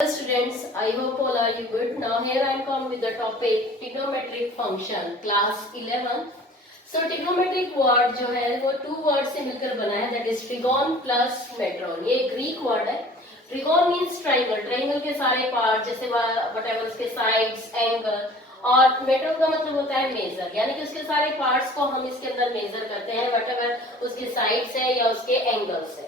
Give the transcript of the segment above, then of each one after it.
Students, I hope all are you good. Now here I come with the topic trigonometric function, class 11. So trigonometric word जो है वो two words से मिलकर बना है, that is trigon plus metron. ये Greek word है. Trigon means triangle. Triangle के सारे parts जैसे whatever उसके sides, angle और metron का मतलब होता है मेजर, यानी कि उसके सारे पार्ट्स को हम इसके अंदर मेजर करते हैं, whatever उसके साइड्स है या उसके एंगल्स है.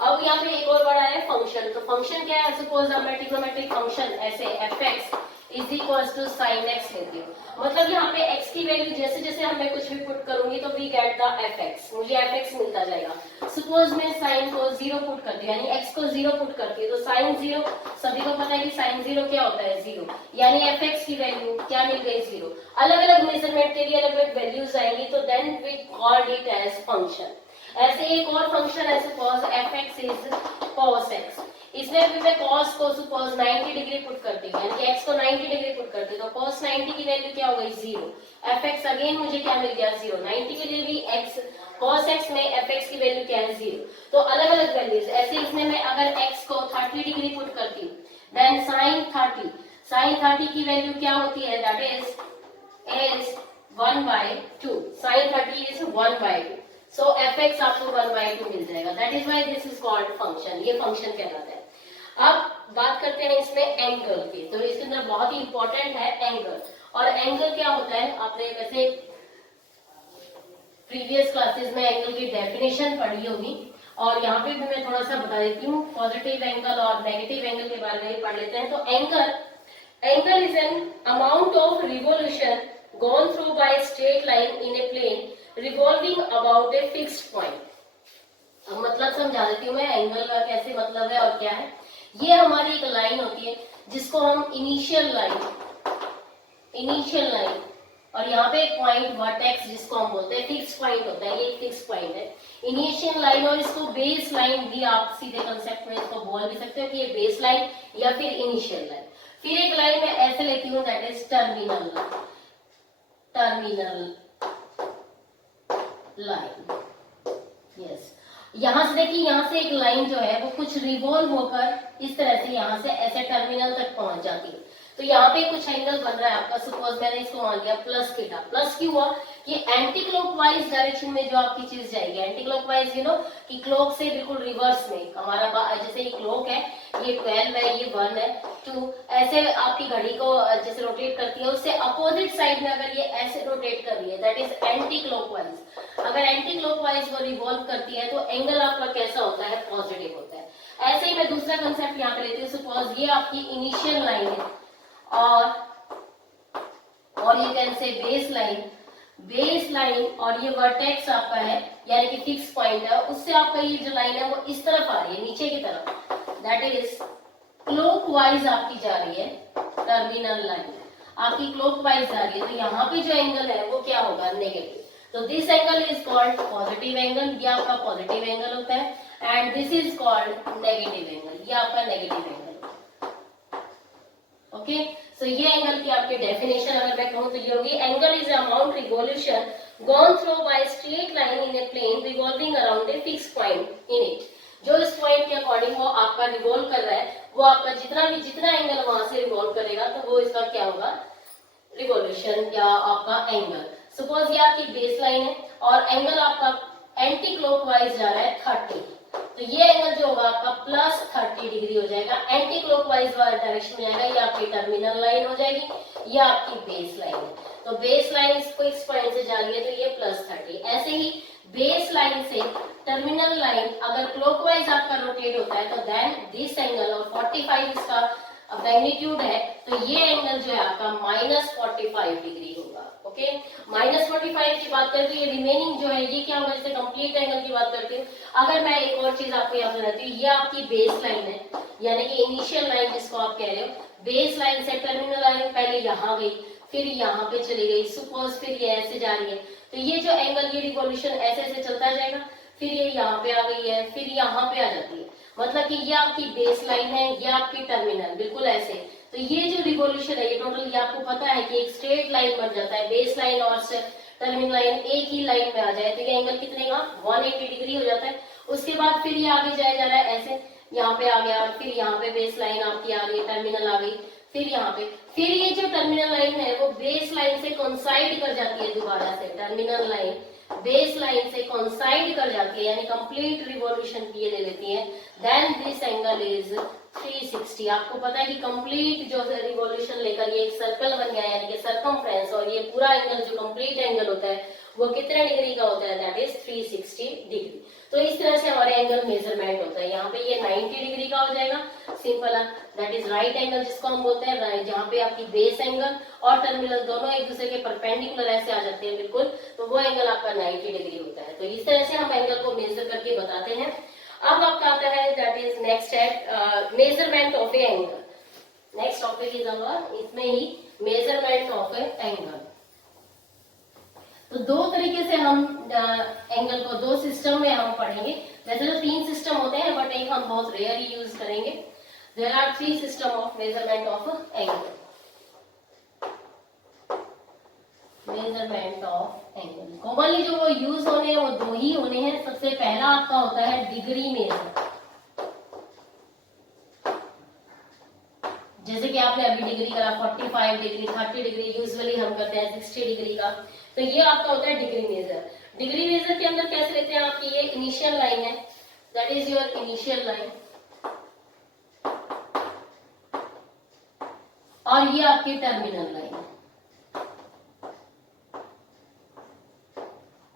अब यहाँ पे एक और वर्ड आया फंक्शन. तो फंक्शन क्या है? सपोज अब मैं ट्रिग्नोमेट्रिक फंक्शन ऐसे fx is equal to sine x लेती हूँ. मतलब यहाँ पे x की वैल्यू जैसे जैसे हम मैं कुछ भी पुट करूंगी तो वी गेट द fx, मुझे fx मिलता जाएगा. सपोज मैं साइन को 0 पुट करती हूँ, यानी x को 0 पुट करती हूँ, तो साइन 0, सभी को पता है कि साइन 0 क्या होता है? 0. यानी fx की वैल्यू क्या मिल गई? 0. अलग अलग मेजरमेंट के लिए अलग अलग वैल्यूज आएंगी, तो then we called it as function. ऐसे एक और फंक्शन है, suppose fx is cos x. इसमें भी मैं cos को सपोज 90 डिग्री पुट करती हूँ, यानी कि x को 90 डिग्री पुट करती हूँ, तो cos 90 की वैल्यू क्या हो गई? 0. fx अगेन मुझे क्या मिल गया? 0. 90 के लिए भी x cos x में fx की वैल्यू क्या है? 0. तो अलग अलग वैल्यूज. ऐसे इसमें मैं अगर x को 30 डिग्री पुट करती हूँ, देन sin 30 की वैल्यू क्या होती है? That is 1/2. sin 30 is 1/2. So fx आपको 1/2 मिल जाएगा. That is why this is called function. ये फंक्शन कहलाता है. अब बात करते हैं इसमें एंगल की. तो इसके अंदर बहुत ही इंपॉर्टेंट है एंगल. और एंगल क्या होता है? आपने वैसे प्रीवियस क्लासेस में एंगल की डेफिनेशन पढ़ी होगी, और यहाँ पे भी मैं थोड़ा सा बता देती हूँ. पॉजिटिव एंगल और नेगेटिव एंगल के बारे में पढ़ लेते हैं. तो angle is an amount of revolution gone through by straight line in a plane revolving about a fixed point. अब मतलब समझा देती हूँ मैं एंगल का कैसे मतलब है और क्या है. ये हमारी एक लाइन होती है जिसको हम इनिशियल लाइन और यहाँ पे एक पॉइंट वर्टेक्स जिसको हम बोलते हैं फिक्स पॉइंट होता है. ये एक फिक्स पॉइंट है, इनिशियल लाइन. और इसको बेस लाइन भी आप सीधे कंसेप्ट में इसको बोल भी सकते हो कि ये बेस लाइन या फिर इनिशियल लाइन. फिर एक लाइन में ऐसे लेती हूँ, that is terminal line. Yes, यहां से देखिए, यहां से एक लाइन जो है वो कुछ रिवॉल्व होकर इस तरह से यहां से ऐसे टर्मिनल तक पहुंच जाती है. तो यहाँ पे कुछ एंगल बन रहा है आपका. सपोज मैंने इसको मान लिया प्लस थीटा. प्लस क्यों हुआ? कि एंटी क्लॉकवाइज डायरेक्शन में जो आपकी चीज जाएगी, एंटी क्लॉकवाइज कि क्लॉक से बिल्कुल रिवर्स में. हमारा जैसे ये क्लॉक है, ये 12 है, ये 1 है, 2, ऐसे आपकी घड़ी को जैसे रोटेट करती है, उससे अपोजिट साइड में अगर ये ऐसे रोटेट कर रही है, दैट इज एंटी क्लॉकवाइज. अगर एंटी क्लॉकवाइज वो रिवॉल्व करती है तो एंगल आपका कैसा होता है? पॉजिटिव होता है. ऐसे ही मैं दूसरा कंसेप्ट यहाँ पे लेती हूँ. सपोज ये आपकी इनिशियल लाइन है और ये कैन से बेस लाइन और ये वर्टेक्स आपका है, यानी कि फिक्स पॉइंट है. उससे आपका ये जो लाइन है वो इस तरफ आ रही है, नीचे की तरफ. दैट इज क्लॉकवाइज आपकी जा रही है. टर्मिनल लाइन आपकी क्लॉकवाइज जा रही है, तो यहाँ पे जो एंगल है वो क्या होगा? नेगेटिव. तो this angle is called positive angle. ये आपका पॉजिटिव एंगल होता है. And this is called negative angle. ये आपका नेगेटिव एंगल. ओके, सो ये एंगल की आपकी डेफिनेशन अगर मैं कहूं तो ये होगी, angle is amount revolution gone through by straight line in a plane revolving around a fix point in it. जो इस पॉइंट के अकॉर्डिंग वो आपका रिवॉल्व कर रहा है, वो आपका जितना एंगल वहां से रिवॉल्व करेगा तो वो इसका क्या होगा? रिवोल्यूशन या आपका एंगल. सपोज ये आपकी बेस लाइन है और एंगल आपका एंटी क्लॉकवाइज जा रहा है 30, तो ये एंगल जो होगा आपका प्लस 30 डिग्री हो जाएगा. एंटी क्लॉकवाइज डायरेक्शन में जाएगा. ये आपकी टर्मिनल लाइन हो जाएगी, ये आपकी बेस लाइन है. तो बेस लाइन इस पॉइंट से जा रही है तो ये प्लस 30. ऐसे ही बेस लाइन से टर्मिनल लाइन अगर क्लॉकवाइज आपका रोटेट होता है तो देन दिस एंगल, और 45 इसका मैग्नीट्यूड है, तो ये एंगल जो है आपका -45 डिग्री होगा. ओके, -45 की बात करते हैं. रिमेनिंग जो है ये क्या होगा? जैसे कंप्लीट एंगल की बात करते हैं. अगर मैं एक और चीज आपको याद दिलाती हूँ, ये आपकी बेस लाइन है, यानी कि इनिशियल लाइन जिसको आप कह रहे हो. बेस लाइन से टर्मिनल लाइन पहले यहाँ गई, फिर यहाँ पे चली गई. सपोज फिर ये ऐसे जा रही है, तो ये जो एंगल, ये रिवॉल्यूशन ऐसे ऐसे चलता जाएगा. फिर ये यहाँ पे आ गई है, फिर यहाँ पे आ जाती है. मतलब कि ये आपकी बेस लाइन है, ये आपकी टर्मिनल, बिल्कुल ऐसे. तो ये जो रिवॉल्यूशन है ये टोटल, ये आपको पता है कि एक स्ट्रेट लाइन बन जाता है. बेस लाइन और टर्मिनल लाइन एक ही लाइन में आ जाए तो ये एंगल कितने का? 180 डिग्री हो जाता है. उसके बाद फिर ये आगे जाया जा रहा है ऐसे, यहाँ पे आ गया, फिर यहाँ पे बेस लाइन आपकी आ गई, टर्मिनल आ गई, फिर यहाँ पे, फिर ये जो टर्मिनल लाइन है वो बेस लाइन से कोइंसाइड कर जाती है दोबारा से, टर्मिनल लाइन बेस लाइन से कोइंसाइड कर जाती है, यानी कंप्लीट रिवॉल्यूशन की ये ले लेती है, देन दिस एंगल इज 360। आपको पता है कि कंप्लीट जो रिवॉल्यूशन लेकर ये एक सर्कल बन गया है, यानी कि सर्कमफ्रेंस, और ये पूरा एंगल जो कंप्लीट एंगल होता है वो कितने डिग्री का होता है, दैट इज 360 डिग्री। तो इस तरह से हमारे एंगल मेजरमेंट होता है। यहाँ पे ये 90 डिग्री का हो जाएगा, सिंपल है, दैट इज राइट एंगल जिसको हम बोलते हैं, राइट, जहाँ पे आपकी बेस एंगल और टर्मिनल दोनों एक दूसरे के परपेंडिकुलर ऐसे आ जाते हैं बिल्कुल, तो वो एंगल आपका 90 डिग्री होता है। तो इस तरह से हम एंगल को मेजर करके बताते हैं। अब आपका आता है दैट इज नेक्स्ट है measurement of A angle. Next topic is our, इसमें ही मेजरमेंट ऑफ ए एंगल। तो दो तरीके से हम एंगल को, दो सिस्टम में हम पढ़ेंगे। वैसे तो 3 सिस्टम होते हैं, बट एक हम बहुत रेयरली यूज करेंगे। There are 3 system of measurement of angle. Measurement of angle commonly जो वो यूज होने हैं वो 2 ही होने हैं। सबसे पहला आपका होता है डिग्री मेजर, जैसे कि आपने अभी डिग्री करा 45 डिग्री, 30 डिग्री, यूजुअली हम करते हैं 60 डिग्री का। तो ये आपका होता है डिग्री मेजर। डिग्री मेजर के अंदर कैसे लेते हैं, आपकी ये इनिशियल लाइन है, that is your initial line, और ये आपकी टर्मिनल लाइन है,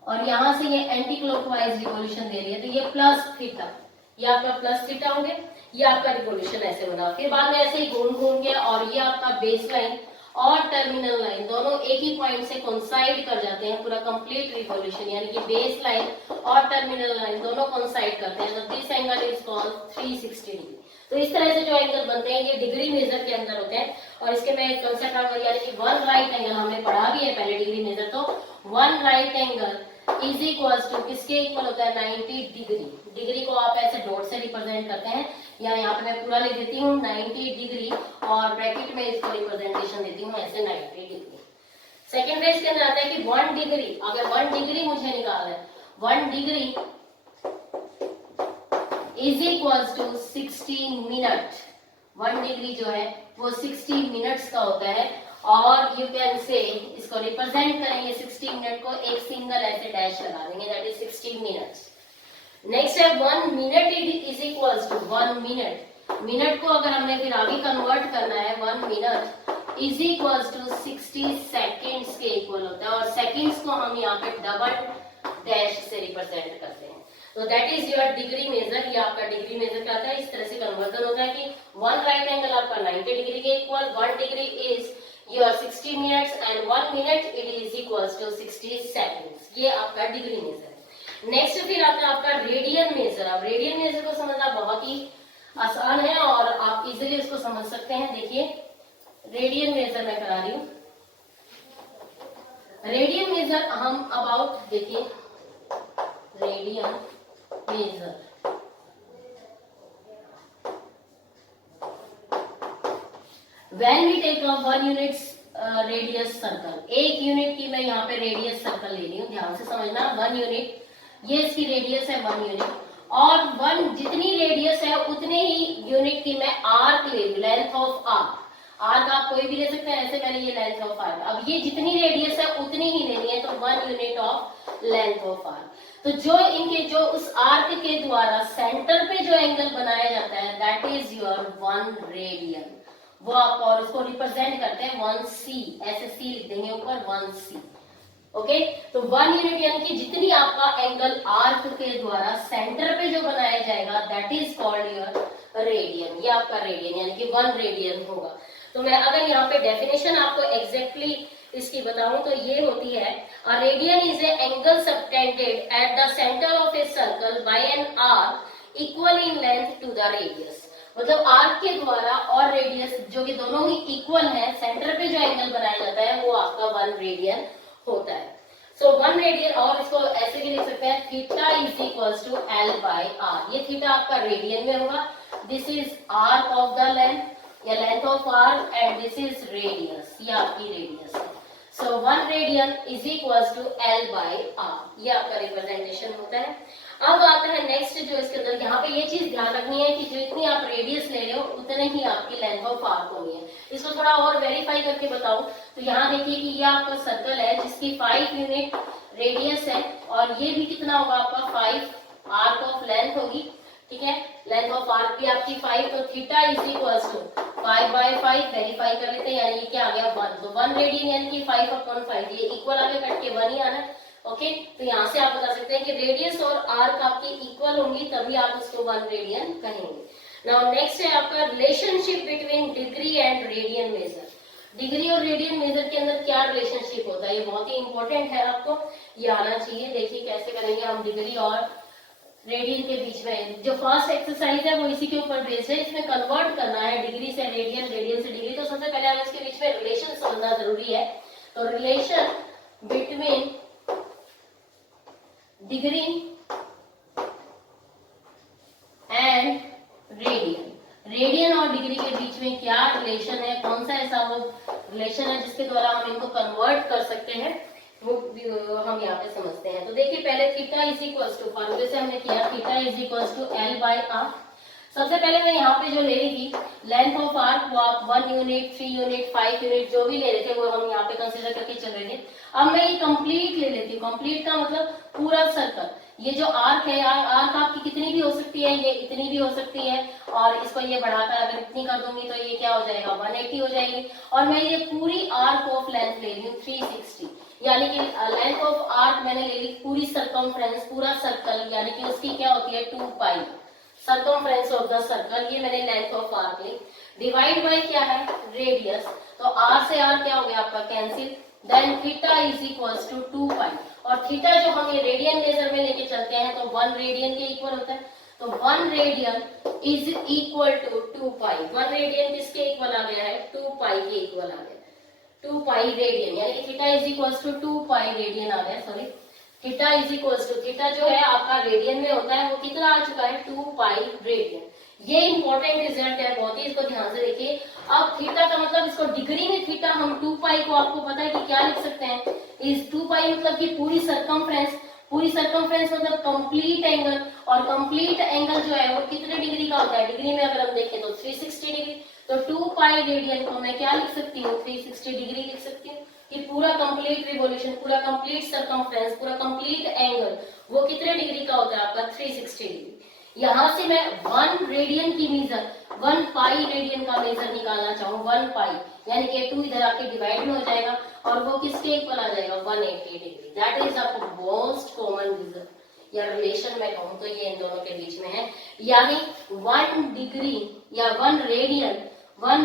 और यहां से ये एंटी क्लॉकवाइज रिवॉल्यूशन दे रही है, तो ये प्लस थीटा, ये आपका प्लस थीटा हो गया, ये आपका रिवॉल्यूशन ऐसे बना। फिर बाद में ऐसे ही घूम गया, और ये आपका बेस लाइन और टर्मिनल लाइन दोनों एक ही पॉइंट से कोइंसाइड कर जाते हैं, पूरा कंप्लीट रिवॉल्यूशन, यानी कि बेस लाइन और टर्मिनल लाइन दोनों कोइंसाइड करते हैं। तो this angle is called 360 degree. तो इस तरह से जो एंगल बनते हैं ये डिग्री मेजर के अंदर होते हैं। और इसके में एक कंसेप्ट आता है, यानी कि वन राइट एंगल, हमने पढ़ा भी है पहले डिग्री मेजर। तो one right angle is equal to किसके इक्वल होता है, 90 डिग्री। डिग्री को आप ऐसे डॉट से रिप्रेजेंट करते हैं, या यहाँ पे मैं पूरा लिख देती हूँ 90 डिग्री, और ब्रैकेट में इसको रिप्रेजेंटेशन देती हूँ ऐसे 90 डिग्री। सेकेंड फेज के अंदर आता है कि 1 डिग्री, अगर 1 डिग्री मुझे निकालना है, 1 degree is equal to 60 minute. 1 degree जो है वो 60 मिनट्स का होता है, और यू कैन से इसको रिप्रेजेंट करेंगे 60 मिनट को, एक सिंगल ऐसे डैश लगा देंगे, दैट इज 60 मिनट्स। नेक्स्ट है 1 minute is equal to 1 minute. Minute को अगर हमने फिर आगे कन्वर्ट करना है, 1 minute is equal to 60 seconds के इक्वल होता है, और सेकेंड्स को हम यहाँ पे डबल डैश से रिप्रेजेंट करते हैं। तो that is your degree measure. ये आपका डिग्री मेजर क्या होता है, इस तरह से कन्वर्जन होता है कि 1 राइट एंगल आपका 90 डिग्री के equal, 1 degree is your 60 minutes, and 1 minute it is equal to 60 seconds. ये आपका डिग्री मेजर। नेक्स्ट फिर आता है आपका रेडियन मेजर। अब रेडियन मेजर को समझना बहुत ही आसान है, और आप इजीली इसको समझ सकते हैं। देखिए रेडियन मेजर मैं करा रही हूँ। रेडियन मेजर हम अबाउट, देखिए radian measure, when we take a 1 unit radius circle, 1 unit की मैं यहाँ पे रेडियस सर्कल ले रही हूँ, ध्यान से समझना। 1 यूनिट, ये इसकी रेडियस है 1 यूनिट, और 1 जितनी रेडियस है उतने ही यूनिट की मैं आर्क ले रही, लेंथ ऑफ आर्क। आर्क आप कोई भी ले सकते हैं, ऐसे मैंने ये लेंथ ऑफ आर्क, अब ये जितनी रेडियस है उतनी ही लेनी है, तो 1 unit of length of arc. तो जो इनके, जो उस आर्क के द्वारा सेंटर पे जो एंगल बनाया जाता है, दैट इज योर 1 रेडियन। वो आप, और उसको रिप्रेजेंट करते हैं 1c, ऐसे c लिख देंगे ऊपर 1c। ओके, तो 1 यूनिट यानी कि जितनी आपका एंगल आर्क के द्वारा सेंटर पे जो बनाया जाएगा, that is called your radian. ये आपका रेडियन, यानी कि 1 रेडियन होगा। तो मैं अगर यहाँ पे डेफिनेशन आपको एग्जैक्टली इसकी बताऊं तो ये होती है, a radian is a angle subtended at the centre of a circle by an arc equal in length to the radius. मतलब आर्क के द्वारा और रेडियस जो कि दोनों ही इक्वल है, सेंटर पे जो एंगल बनाया जाता है वो आपका 1 रेडियन होता है। सो 1 रेडियन, और इसको ऐसे भी लिख सकते हैं, theta is equals to L by R। ये थीटा आपका रेडियन में होगा। This is arc of the length, या length of arc, and this is radius, ये आपकी रेडियस है। So 1 radian is equals to L by R, ये आपका रिप्रेजेंटेशन होता है। अब आता है नेक्स्ट जो इसके अंदर, यहाँ पे ये चीज ध्यान रखनी है कि जो इतनी आप रेडियस ले रहे हो उतने ही आपकी लेंथ ऑफ आर्क होनी है। इसको थोड़ा और वेरीफाई करके बताऊं तो यहाँ देखिए कि ये आपका सर्कल है जिसकी 5 यूनिट रेडियस है और ये भी कितना होगा आपका 5 आर्क ऑफ लेंथ होगी, ठीक है। लेंथ ऑफ आर्क भी आपकी 5, तो theta is equals to 5/5 verify कर लेते हैं, यानी ये क्या आ गया 1, तो 1 रेडियन यानी कि 5/5, ये इक्वल आगे कट के 1 ही आना है, ओके। तो यहाँ से आप बता सकते हैं कि रेडियस और आर्क आपकी इक्वल होंगी तभी आप इसको 1 रेडियन कहेंगे। नाउ नेक्स्ट है आपका relationship between degree and radian major. Degree और रेडियन मेजर के अंदर क्या रिलेशनशिप होता है, ये बहुत ही इंपॉर्टेंट है, आपको ये आना चाहिए। देखिए कैसे करेंगे हम डिग्री और रेडियन के बीच में। जो फर्स्ट एक्सरसाइज है वो इसी के ऊपर बेस्ड है, इसमें कन्वर्ट करना है डिग्री से रेडियन, रेडियन से डिग्री। तो सबसे पहले हमें इसके बीच में रिलेशन समझना जरूरी है। तो relation between degree and radian, radian और डिग्री के बीच में क्या रिलेशन है, कौन सा ऐसा वो रिलेशन है जिसके द्वारा हम इनको कन्वर्ट कर सकते हैं, वो हम यहाँ पे समझते हैं। तो देखिए पहले थीटा इज इक्वल्स टू, फॉर्मूले से हमने किया theta is equals to L/R। सबसे पहले मैं यहाँ पे जो ले रही थी लेंथ ऑफ आर्क, वो आप 1 यूनिट 3 यूनिट 5 यूनिट जो भी ले रहे थे वो हम यहाँ पे कंसीडर करके चल रहे थे। अब मैं ये कंप्लीट ले लेती हूँ, कंप्लीट का मतलब पूरा सर्कल। ये जो आर्क है, आर्क आपकी कितनी भी हो सकती है, ये इतनी भी हो सकती है, और इसको ये बढ़ाकर अगर इतनी कर दूंगी तो ये क्या हो जाएगा 180 हो जाएगी। और मैं ये पूरी आर्क ऑफ लेंथ ले रही हूँ 360, यानी कि लेंथ ऑफ आर्क मैंने ले ली पूरी सरकमफ्रेंस, पूरा सर्कल, यानी कि उसकी क्या होती है 2 pi circumference of the circle, ये मैंने लेंथ ऑफ आर्क ली। डिवाइड बाय क्या है रेडियस, तो आर से आर क्या हो गया आपका cancel, then theta is equals to 2 pi, और थीटा जो हम ये रेडियन मेजर में लेके चलते हैं तो 1 रेडियन के इक्वल होता है, तो 1 radian is equal to 2 pi. 1 radian किसके इक्वल आ गया है 2 पाई के इक्वल आ गया, 2 पाई रेडियन, यानी कि theta is equals to 2 pi radian आ गया, sorry theta is equals to, theta जो है आपका रेडियन में होता है वो कितना आ चुका है 2 पाई रेडियन। ये इंपॉर्टेंट रिजल्ट है बहुत ही, इसको ध्यान से देखिए। अब थीटा का मतलब इसको डिग्री में थीटा हम 2 पाई को आपको पता है कि क्या लिख सकते हैं, इस 2 पाई मतलब कि पूरी सरकमफ्रेंस, पूरी सरकमफ्रेंस मतलब कंप्लीट एंगल, और कंप्लीट एंगल जो है वो कितने डिग्री का होता है, डिग्री में अगर हम देखें तो 360 डिग्री, तो 2 पाई रेडियन को मैं क्या लिख सकती हूँ 360 डिग्री लिख सकती हूँ, कि पूरा कंप्लीट रिवोल्यूशन, पूरा कंप्लीट सरकमफ्रेंस, पूरा कंप्लीट एंगल वो कितने डिग्री का होता है आपका 360 डिग्री। यहां से मैं 1 रेडियन की मेजर 1 पाई रेडियन का मेजर निकालना चाहूँ, 1 पाई यानी कि 2 इधर आके डिवाइड में हो जाएगा और वो किसके इक्वल आ जाएगा 180 degree. That is the most common reason या रिलेशन मैं कहूँ तो ये इन दोनों के बीच में है, यानी 1 डिग्री या 1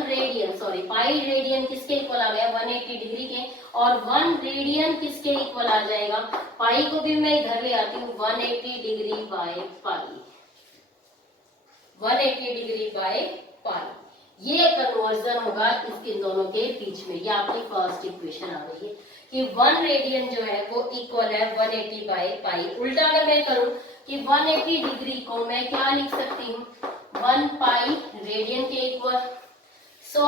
रेडियन सॉरी पाई रेडियन किसके इक्वल आ गया 180 डिग्री के, और 1 रेडियन किसके इक्वल आ जाएगा, पाई को भी मैं इधर ले आती हूँ 180 degree by pi, 180 degree by pi. ये कन्वर्जन होगा इन दोनों के बीच में। ये आपकी फर्स्ट इक्वेशन आ गई है कि 1 रेडियन जो है वो इक्वल है 180 बाय पाई। उल्टा अगर मैं करूं कि 180 डिग्री को मैं क्या लिख सकती हूँ 1 पाई रेडियन के इक्वल, सो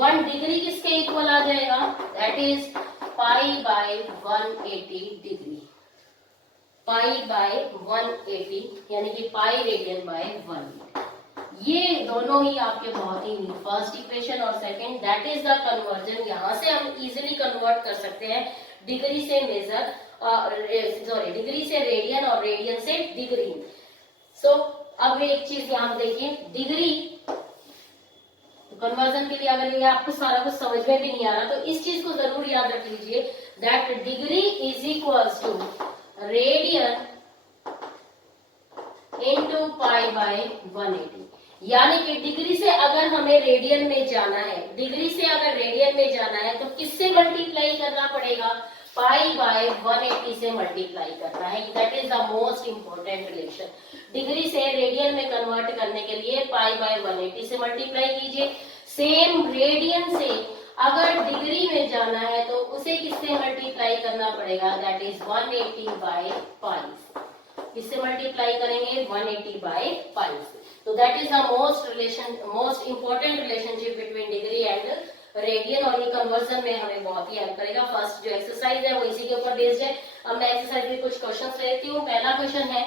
1 डिग्री किसके इक्वल आ जाएगा, that is pi by 180 degree, pi by 180 यानी कि पाई रेडियन बाय 1। ये दोनों ही आपके बहुत ही फर्स्ट इक्वेशन और second, that is the conversion. यहां से हम इजीली कन्वर्ट कर सकते हैं डिग्री से मेजर, सॉरी डिग्री से रेडियन और रेडियन से डिग्री। सो अब एक चीज यहाँ देखिए, डिग्री कन्वर्जन के लिए अगर ये आपको सारा कुछ समझ में भी नहीं आ रहा तो इस चीज को जरूर याद रख लीजिए, that degree is equals to radian into pi by 180, यानी कि डिग्री से अगर हमें रेडियन में जाना है, डिग्री से अगर रेडियन में जाना है तो किससे मल्टीप्लाई करना पड़ेगा, पाई बाय 180 से मल्टीप्लाई करना है। That is the most important relation. Degree से रेडियन में कन्वर्ट करने के लिए पाई बाय 180 से मल्टीप्लाई कीजिए। सेम रेडियन से अगर डिग्री में जाना है तो उसे किससे मल्टीप्लाई करना पड़ेगा, दैट इज 180 बाय पाई। किससे मल्टीप्लाई करेंगे 180 बाय पाई से। तो that is the most important relationship between degree and radian, और ये कन्वर्जन में हमें बहुत ही हेल्प करेगा। फर्स्ट जो एक्सरसाइज है वो इसी के ऊपर बेस्ड है। अब मैं एक्सरसाइज के कुछ क्वेश्चन लेती हूँ। पहला क्वेश्चन है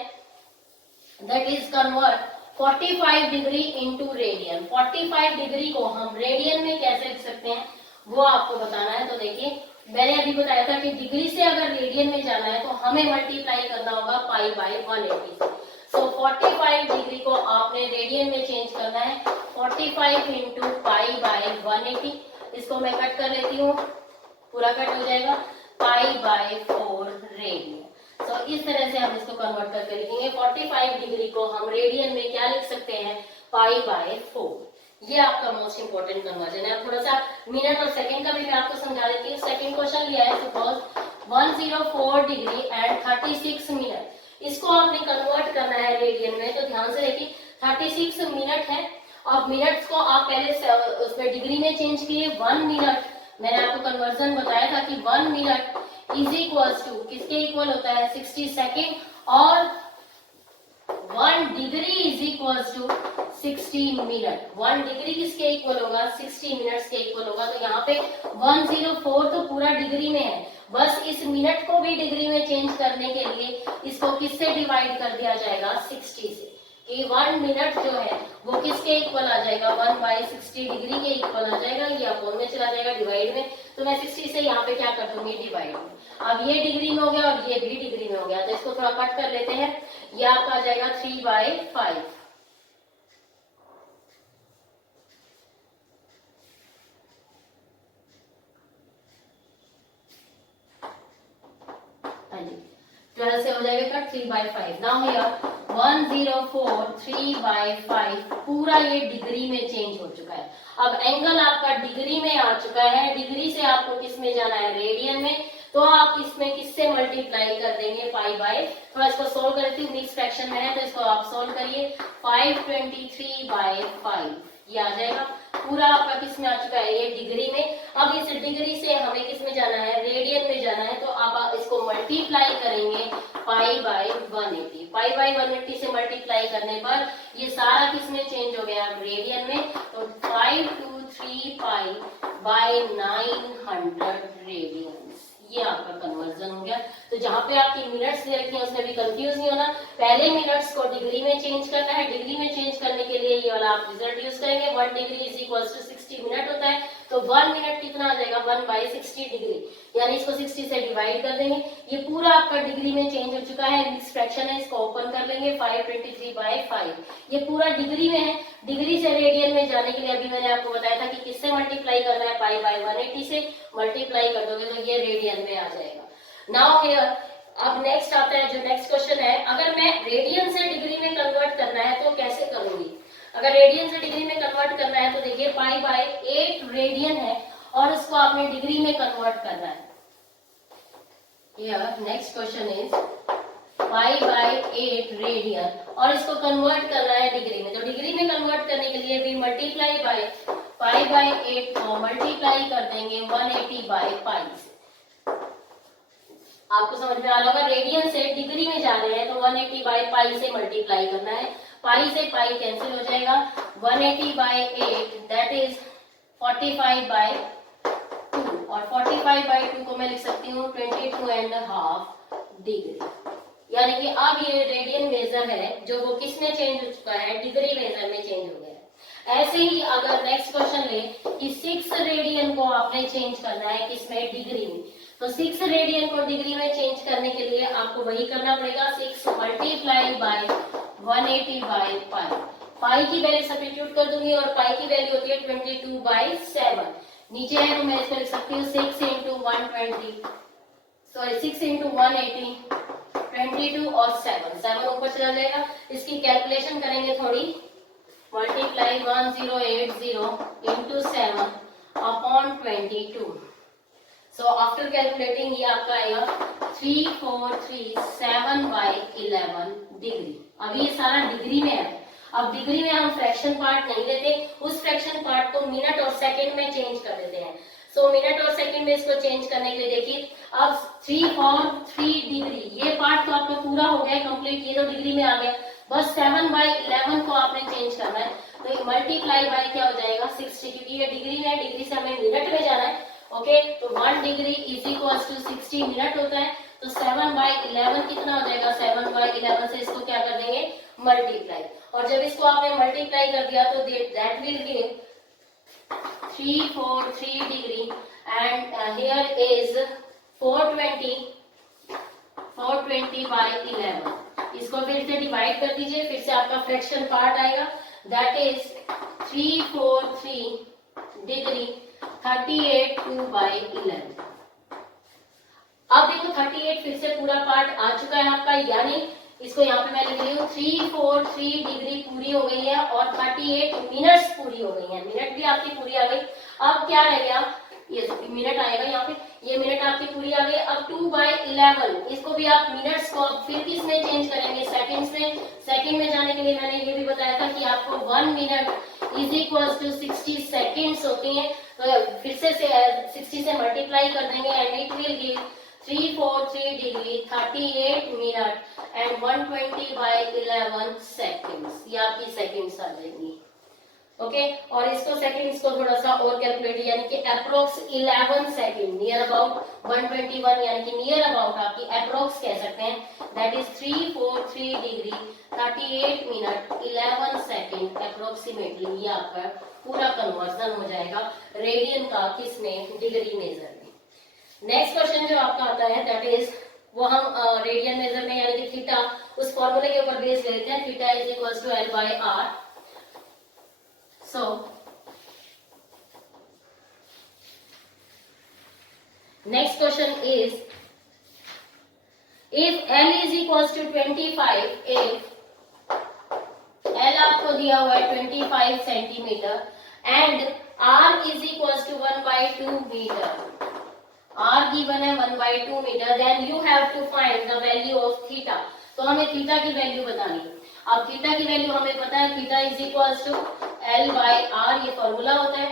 that is convert 45 degree into radian. 45 degree को हम रेडियन में कैसे लिख सकते हैं वो आपको बताना है। तो देखिए मैंने अभी बताया था कि डिग्री से अगर रेडियन में जाना है तो हमें मल्टीप्लाई करना होगा पाई बाय 180 से। सो 45 डिग्री को आपने रेडियन में चेंज करना है। 45 इंटू पाई बाय 180, इसको मैं कट कर लेती हूँ, पूरा कट हो जाएगा, पाई बाय 4 रेडियन। सो इस तरह से हम इसको कन्वर्ट करके लिखेंगे। 45 डिग्री को हम रेडियन में क्या लिख सकते हैं, पाई बाय 4। ये आपका मोस्ट इंपोर्टेंट कन्वर्जन है। थोड़ा सा मिनट और सेकंड का भी मैं आपको समझा देती हूँ। सेकंड क्वेश्चन लिया है, सपोज 104 डिग्री एंड 36 मिनट, इसको आपने कन्वर्ट करना है रेडियन में। तो ध्यान से देखिए 36 मिनट है, अब मिनट्स को आप पहले उसमें डिग्री में चेंज किए। 1 मिनट मैंने आपको कन्वर्जन बताया था कि 1 मिनट इज इक्वल्स टू किसके इक्वल होता है, 60 सेकेंड, और 1 degree is equals to 60 minute. 1 degree किसके इक्वल होगा, 60 मिनट्स के इक्वल होगा। तो यहाँ पे 104 तो पूरा डिग्री में है, बस इस मिनट को भी डिग्री में चेंज करने के लिए इसको किससे डिवाइड कर दिया जाएगा, 60 से, कि 1 मिनट जो है वो किसके इक्वल आ जाएगा, 1/60 डिग्री के इक्वल आ जाएगा। ये अपोन में चला जाएगा डिवाइड में, तो मैं 60 से यहाँ पे क्या कर दूंगी, डिवाइड में। अब ये डिग्री में हो गया और ये भी डिग्री में हो गया, तो इसको थोड़ा कट कर लेते हैं। ये आपका आ जाएगा 3/5। हाँ जी, 12 से हो जाएगा कट, 3/5। नाउ हियर 104 3/5 पूरा ये डिग्री में चेंज हो चुका है। अब एंगल आपका डिग्री में आ चुका है, डिग्री से आपको किस में जाना है, रेडियन में। तो आप इसमें किससे मल्टीप्लाई कर देंगे, पाई बाय, थोड़ा इसको सोल्व करती हूँ, मिक्स फ्रैक्शन में है तो इसको आप सोल्व करिए। 523/5 ये आ जाएगा। पूरा आपका किस में आ चुका है, ये डिग्री में। अब इस डिग्री से हमें किस में जाना है, रेडियन में जाना है, तो आप इसको मल्टीप्लाई करेंगे पाई बाय 180। पाई बाय 180 से मल्टीप्लाई करने पर ये सारा किस में चेंज हो गया, रेडियन में। तो 523 पाई बाय 900 रेडियन, ये आपका कन्वर्जन हो गया। तो जहां पे आपकी मिनट्स दे रखी है उसमें भी कंफ्यूज नहीं होना, पहले मिनट्स को डिग्री में चेंज करना है। डिग्री में चेंज करने के लिए ये वाला आप रिजल्ट यूज करेंगे। 1 degree is equal to 60 minute होता है, तो 1 मिनट कितना आ जाएगा, 1/60 डिग्री, यानी इसको 60 से डिवाइड कर देंगे। ये पूरा आपका डिग्री में चेंज हो चुका है, मिक्स फ्रैक्शन है, इसको ओपन कर लेंगे। 523/5 ये पूरा डिग्री में है। डिग्री से रेडियन में जाने के लिए अभी मैंने आपको बताया था कि किससे मल्टीप्लाई करना है, पाई बाय 180 से मल्टीप्लाई कर दोगे तो ये रेडियन में आ जाएगा। नाउ हियर अब नेक्स्ट आता है, जो नेक्स्ट क्वेश्चन है, अगर मैं रेडियन से डिग्री में कन्वर्ट करना है तो कैसे करूंगी। अगर रेडियन से डिग्री में कन्वर्ट करना है तो देखिए पाई बाय 8 रेडियन है और उसको आपने डिग्री में कन्वर्ट करना है। Here next question is pi by 8 radian और इसको कन्वर्ट करना है डिग्री में। तो डिग्री में कन्वर्ट करने के लिए भी मल्टीप्लाई बाय पाई बाय 8 को मल्टीप्लाई कर देंगे 180/पाई से। आपको समझ में आ रहा होगा, रेडियन से डिग्री में जा रहे हैं तो 180/पाई से मल्टीप्लाई करना है। पाई से पाई कैंसिल हो जाएगा, 180/8 दैट इज 45/2 और 45/2 को मैं लिख सकती हूँ 22.5 डिग्री। यानी कि अब ये रेडियन मेजर है जो वो किस में चेंज हो चुका है, डिग्री मेजर में चेंज हो गया है। ऐसे ही अगर नेक्स्ट क्वेश्चन ले कि 6 रेडियन को आपने चेंज करना है किसमें, डिग्री में। तो 6 रेडियन को डिग्री में चेंज करने के लिए आपको वही करना पड़ेगा, 6 मल्टीप्लाई बाय 180/पाई। पाई की वैल्यू सब्स्टिट्यूट कर दूंगी और पाई की वैल्यू होती है 22/7। नीचे है तो मैं इसको लिख सकती हूँ 6 × 180 22 और 7 ऊपर चला जाएगा। इसकी कैलकुलेशन करेंगे थोड़ी, मल्टीप्लाई 1080 × 7/22। सो आफ्टर कैलकुलेटिंग ये आपका आएगा 3437/11 डिग्री। अभी ये सारा डिग्री में है। अब डिग्री में हम फ्रैक्शन पार्ट नहीं लेते, उस फ्रैक्शन पार्ट को मिनट और सेकंड में चेंज कर देते हैं। सो मिनट और सेकंड में इसको चेंज करने के लिए देखिए अब 3 डिग्री, ये पार्ट तो आपका पूरा हो गया कंप्लीट, ये तो डिग्री में आ गया। बस 7/11 को आपने चेंज करना है, तो मल्टीप्लाई बाय क्या हो जाएगा 60, क्योंकि ये डिग्री में है, डिग्री से हमें मिनट में जाना है। ओके, तो 1 degree is equal to 60 minute होता है। तो 7/11 कितना हो जाएगा, 7/11 से इसको क्या कर देंगे, मल्टीप्लाई, और जब इसको आपने मल्टीप्लाई कर दिया तो that will give 343 degree and here is 420/11। इसको फिर से डिवाइड कर दीजिए, फिर से आपका फ्रैक्शन पार्ट आएगा, दैट इज 343 डिग्री 38/11। अब देखो 38 फिर से पूरा पार्ट आ चुका है आपका, यानी इसको यहाँ पे मैं लिख रही हूँ 343 डिग्री पूरी हो गई है और 38 मिनट्स पूरी हो गई है, मिनट भी आपकी पूरी आ गई। अब क्या रह गया, ये मिनट आएगा यहाँ पे, ये मिनट आपकी पूरी आ गई। अब 2/11 इसको भी आप मिनट्स को फिर किस में चेंज करेंगे, सेकंड्स में। सेकंड में जाने के लिए मैंने ये भी बताया था कि आपको 1 minute is equal to 60 seconds होती है, तो फिर से 60 से मल्टीप्लाई कर देंगे and it will give 343 degree 38 minute and 120/11 seconds, ये आपकी सेकेंड्स आ जाएंगी। ओके, और इसको सेकेंड्स को थोड़ा सा और कैलकुलेट, यानी कि अप्रोक्स 11 सेकेंड, नियर अबाउट 121, यानी कि नियर अबाउट आपकी अप्रोक्स कह सकते हैं, that is 343 degree 38 minute 11 second approximately. ये आपका पूरा कन्वर्जन हो जाएगा रेडियन का किसमें, डिग्री मेजर में। नेक्स्ट क्वेश्चन जो आपका आता है दैट इज, वो हम रेडियन मेजर में यानी कि थीटा, उस फॉर्मूले के ऊपर बेस लेते हैं, theta is equal to L/R। So, next question is, if L is equals to 25, if L आपको दिया हुआ है 25 centimetre and R is equals to 1/2 metre, R given है 1/2 metre, then you have to find the value of theta। तो हमें theta की value बतानी है। अब थीटा की वैल्यू हमें पता है, theta is equals to L/R, ये फॉर्मूला होता है।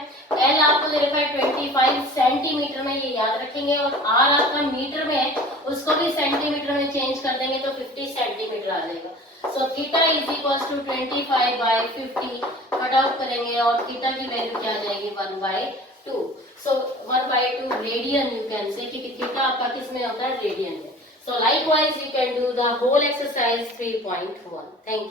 L आपको दे रखा है 25 सेंटीमीटर में, ये याद रखेंगे, और R आपका मीटर में है, उसको भी सेंटीमीटर में चेंज कर देंगे तो 50 सेंटीमीटर आ जाएगा। So theta is equals to 25/50 cut out करेंगे और थीटा की वैल्यू क्या आ जाएगी, 1/2। सो 1/2 रेडियन यू कैन से, क्योंकि थीटा आपका किस में होता है, रेडियन में। So likewise you can do the whole exercise 3.1. Thank you.